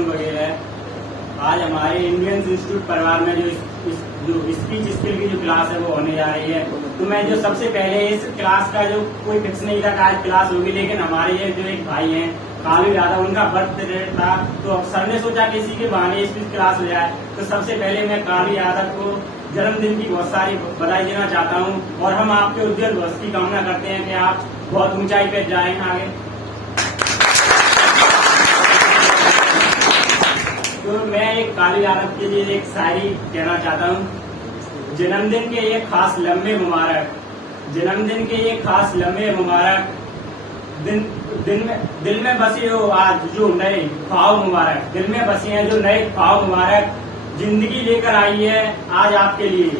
अरुण वगैरह। आज हमारे इंडियन इंस्टीट्यूट परिवार में जो स्पीच स्किल की जो क्लास है वो होने जा रही है। तो मैं जो सबसे पहले इस क्लास का जो कोई फिक्स नहीं था कि आज क्लास होगी, लेकिन हमारे ये जो एक भाई हैं कालू यादव, उनका बर्थडे था तो सर ने सोचा कि इसी के बहाने स्पीच क्लास हो जाए। तो सबसे पहले मैं कालू यादव को जन्मदिन की बहुत सारी बधाई देना चाहता हूँ और हम आपके उज्जवल भविष्य की कामना करते हैं कि आप बहुत ऊंचाई पे जाएं आगे। तो मैं एक कालू यादव के लिए एक शायरी कहना चाहता हूँ। जन्मदिन के ये खास लम्बे मुबारक, जन्मदिन के ये खास लम्बे मुबारक, दिल में बसे हो आज जो नए ख्वाब मुबारक, दिल में बसे हैं जो नए ख्वाब मुबारक। जिंदगी लेकर आई है आज आपके लिए,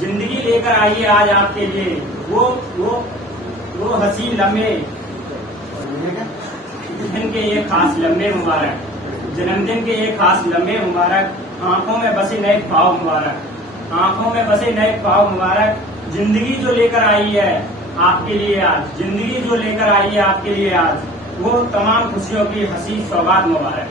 जिंदगी लेकर आई है आज आपके लिए वो हसीन लम्हे, जन्मदिन के ये खास लम्हे मुबारक, जन्मदिन के ये खास लम्हे मुबारक। आंखों में बसे नए ख्वाब मुबारक, आंखों में बसे नए ख्वाब मुबारक। जिंदगी जो लेकर आई है आपके लिए आज, जिंदगी जो लेकर आई है आपके लिए आज, वो तमाम खुशियों की हंसी सौगात मुबारक।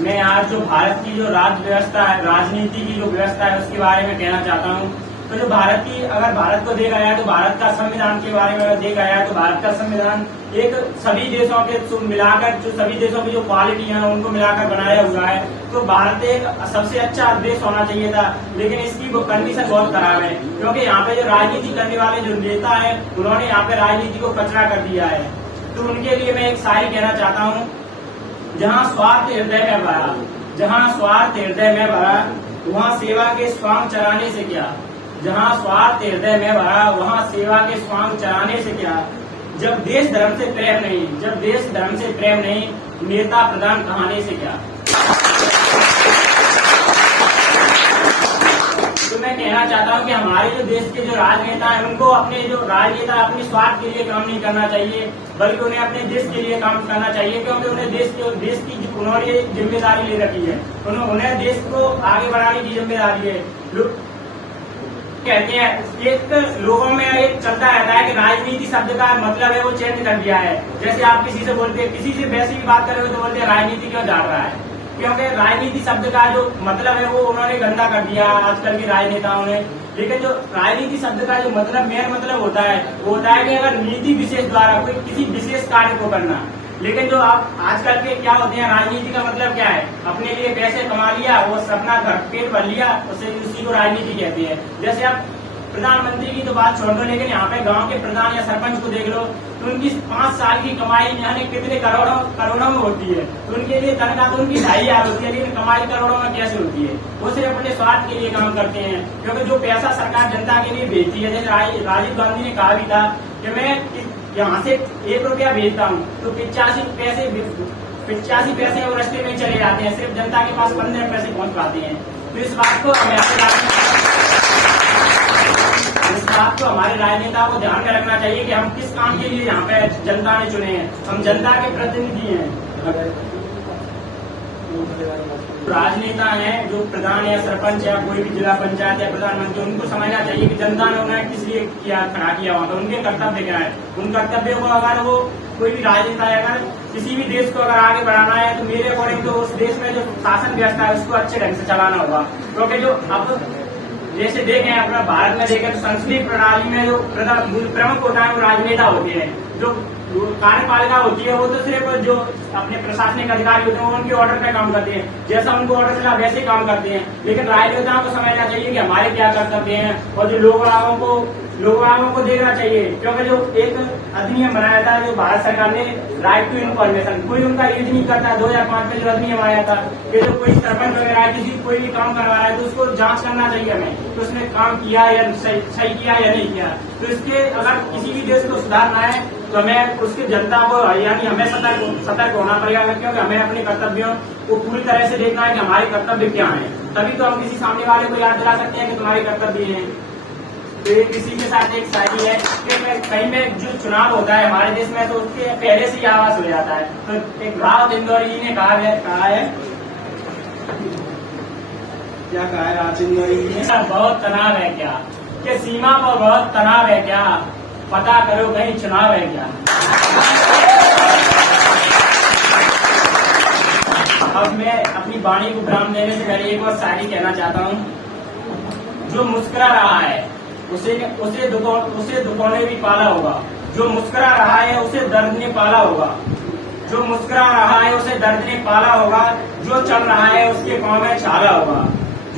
मैं आज जो भारत की जो राज्य व्यवस्था है, राजनीति की जो व्यवस्था है उसके बारे में कहना चाहता हूँ। तो जो भारत की, अगर भारत को देखा जाए तो भारत का संविधान के बारे में अगर देखा जाए तो भारत का संविधान एक सभी देशों के मिलाकर, जो सभी देशों की जो क्वालिटी है उनको मिलाकर बनाया हुआ है। तो भारत एक सबसे अच्छा देश होना चाहिए था, लेकिन इसकी वो कंडीशन बहुत खराब है, क्योंकि यहाँ पे जो राजनीति करने वाले जो नेता है उन्होंने यहाँ पे राजनीति को कचरा कर दिया है। तो उनके लिए मैं एक शायरी कहना चाहता हूँ। जहाँ स्वार्थ हृदय में भरा, जहाँ स्वार्थ हृदय में भरा, वहाँ सेवा के स्वांग चराने से क्या, जहाँ स्वार्थ हृदय में भरा वहाँ सेवा के स्वांग चराने से क्या। जब देश धर्म से प्रेम नहीं, जब देश धर्म से प्रेम नहीं, नेता प्रधान कहानी से क्या। तो मैं कहना चाहता हूँ कि हमारे जो देश के जो राजनेता हैं उनको अपने जो राजनेता अपने स्वार्थ के लिए काम नहीं करना चाहिए, बल्कि उन्हें अपने देश के लिए काम करना चाहिए, क्योंकि उन्हें देश की उन्होंने जिम्मेदारी ले रखी है, उन्हें देश को आगे बढ़ाने की जिम्मेदारी है। कहते हैं एक लोगों में एक चलता रहता है कि राजनीति शब्द का मतलब है वो चेंज कर दिया है। जैसे आप किसी से बोलते हैं, किसी से वैसी भी बात करोगे तो बोलते हैं राजनीति क्यों झाड़ रहा है, क्योंकि राजनीति शब्द का जो मतलब है वो उन्होंने गंदा कर दिया आजकल के राजनेताओं ने। लेकिन जो राजनीति शब्द का जो मतलब मेन मतलब होता है वो होता है कि अगर नीति विशेष द्वारा कोई किसी विशेष कार्य को करना। लेकिन जो आप आजकल के क्या होते हैं, राजनीति का मतलब क्या है, अपने लिए पैसे कमा लिया, वो अपना घर पेट भर लिया, उसी को राजनीति कहते हैं। जैसे आप प्रधानमंत्री की तो बात छोड़ दो, लेकिन यहाँ पे गांव के प्रधान या सरपंच को देख लो तो उनकी 5 साल की कमाई यानी कितने करोड़ों में होती है। तो उनके लिए तनख्वाह तो उनकी 2,500 होती है, लेकिन कमाई करोड़ों में कैसे होती है। वो सिर्फ अपने स्वार्थ के लिए काम करते हैं, क्योंकि जो पैसा सरकार जनता के लिए भेजती है, जैसे राजीव गांधी ने कहा भी था कि मैं यहाँ से 1 रुपया भेजता हूँ तो 85 पैसे वो रास्ते में चले जाते हैं, सिर्फ जनता के पास 15 पैसे पहुँच पाते हैं। तो इस बात को हमारे राजनेताओं को ध्यान में रखना चाहिए कि हम किस काम के लिए यहाँ पे जनता ने चुने हैं, हम जनता के प्रतिनिधि हैं। राजनेता हैं जो प्रधान या सरपंच या कोई भी जिला पंचायत या प्रधानमंत्री, उनको समझना चाहिए कि जनता ने उन्हें किस लिए खड़ा किया हुआ था, उनके कर्तव्य क्या है। उन कर्तव्यों को अगर वो कोई भी राजनेता अगर किसी भी देश को अगर आगे बढ़ाना है तो मेरे अकॉर्डिंग तो उस देश में जो शासन व्यवस्था है उसको अच्छे ढंग से चलाना होगा। क्योंकि जो अब जैसे देखें अपना भारत में देखें तो संसदीय प्रणाली में जो प्रमुख होता है वो राजनेता होते हैं, जो कार्यपालिका होती है वो तो सिर्फ जो अपने प्रशासनिक अधिकारी होते हैं वो उनके ऑर्डर पे काम करते हैं, जैसा उनको ऑर्डर मिला वैसे काम करते हैं। लेकिन राजनेताओं को समझना चाहिए कि हमारे क्या कर्तव्य हैं और जो लोगों को देखना चाहिए, क्योंकि जो एक अधिनियम बनाया था जो भारत सरकार ने राइट टू इन्फॉर्मेशन, कोई उनका यूज नहीं करता। 2005 में जो अधिनियम आया था कि जो कोई सरपंच वगैरह किसी कोई भी काम करवा रहा है तो उसको जांच करना चाहिए हमें तो उसने काम किया या सही किया या नहीं किया। तो इसके अगर किसी भी देश को सुधारना है तो हमें उसकी जनता को यानी हमें सतर्क होना पड़ेगा, क्योंकि हमें अपने कर्तव्यों को पूरी तरह से देखना है कि हमारे कर्तव्य क्या हैं, तभी तो हम किसी सामने वाले को याद दिला सकते हैं कि तुम्हारे कर्तव्य हैं। तो किसी के साथ एक शायरी है कि कहीं में जो चुनाव होता है हमारे देश में तो उसके पहले से ही आवाज हो जाता है। तो एक राव इंदौरी जी ने कहा है क्या कहा है राव इंदौरी जी ने, बहुत तनाव है क्या, कि सीमा पर बहुत तनाव है क्या, पता करो कहीं चुनाव है क्या। अब मैं अपनी वाणी को विराम देने से पहले एक बार शायरी कहना चाहता हूँ। जो मुस्कुरा रहा है उसे दुखों ने भी पाला होगा। जो मुस्कुरा रहा है उसे दर्द ने पाला होगा। जो मुस्कुरा रहा है उसे दर्द ने पाला होगा। जो चल रहा है उसके पाँव में छाला होगा।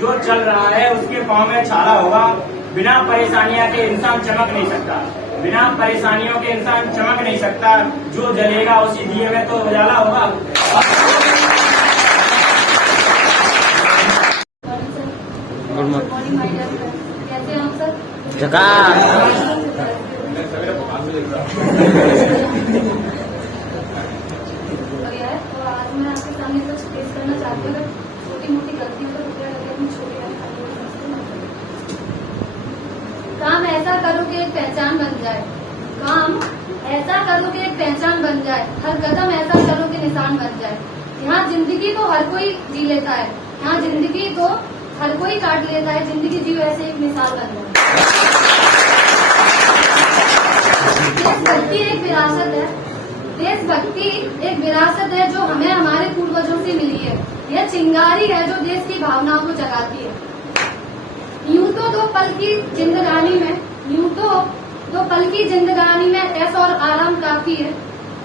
जो चल रहा है उसके पाँव में छाला होगा। बिना परेशानियों के इंसान चमक नहीं सकता। बिना परेशानियों के इंसान चमक नहीं सकता। जो जलेगा उसी दिए में तो उजाला होगा। गुड मॉर्निंग कैसे हैं आप सर? बढ़िया है। और आज मैं आपके सामने कुछ पेश करना चाहती हूँ। छोटी मोटी गलतियों को रुपया लगे अपनी छोटी काम ऐसा करो कि एक पहचान बन जाए। काम ऐसा करो कि एक पहचान बन जाए। हर कदम ऐसा करो कि निशान बन जाए। यहाँ जिंदगी को हर कोई जी लेता है। यहाँ जिंदगी को हर कोई काट लेता है। जिंदगी जी ऐसे एक मिसाल बन जाए। देशभक्ति एक विरासत है। देशभक्ति एक विरासत है जो हमें हमारे पूर्वजों से मिली है। यह चिंगारी है जो देश की भावनाओं को जगाती है। यूं तो दो पल की जिंदगानी में ऐश और आराम काफी है,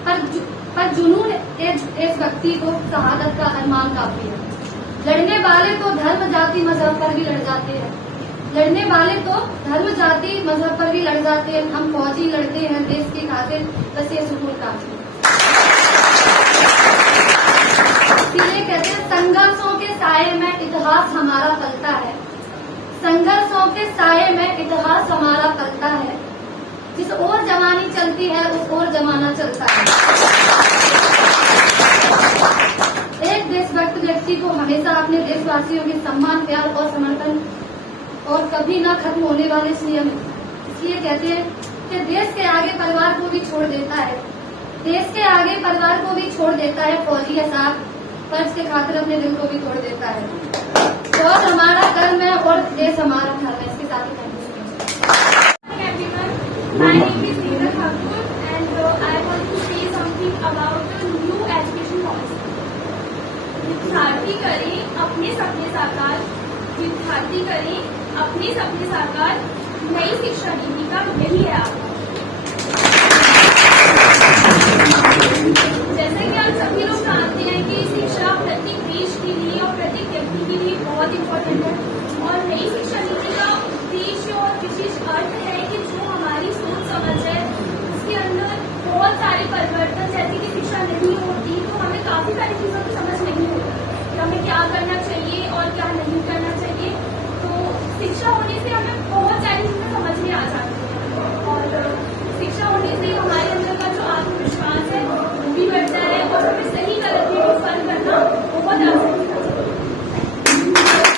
पर जुनून देशभक्ति को शहादत का अरमान काफी है। लड़ने वाले तो धर्म जाति मजहब पर भी लड़ जाते हैं। लड़ने वाले तो धर्म जाति मजहब पर भी लड़ जाते हैं। हम फौजी लड़ते हैं देश की खातिर, बस ये सुकून काफी है। इसीलिए कहते हैं संघर्षों के साये में इतिहास हमारा पलता है। संघर्षों के साये में इतिहास हमारा पलता है। जिस ओर जवानी चलती है उस ओर जमाना चलता है। एक देशभक्त व्यक्ति को हमेशा अपने देशवासियों के सम्मान, प्यार और समर्थन और कभी ना खत्म होने वाले स्नेह में। इसलिए कहते हैं कि देश के आगे परिवार को भी छोड़ देता है। देश के आगे परिवार को भी छोड़ देता है फौजी या साहब, फर्ज के खातिर अपने दिल को भी तोड़ देता है। और हमारा कर्म है और देश हमारा धर्म है। इसके साथ ही My name is Neera Thakur and I want to say something about the new education policy. विद्यार्थी करें अपने सपने साकार। विद्यार्थी करें अपने सपने साकार। नई शिक्षा नीति का यही है।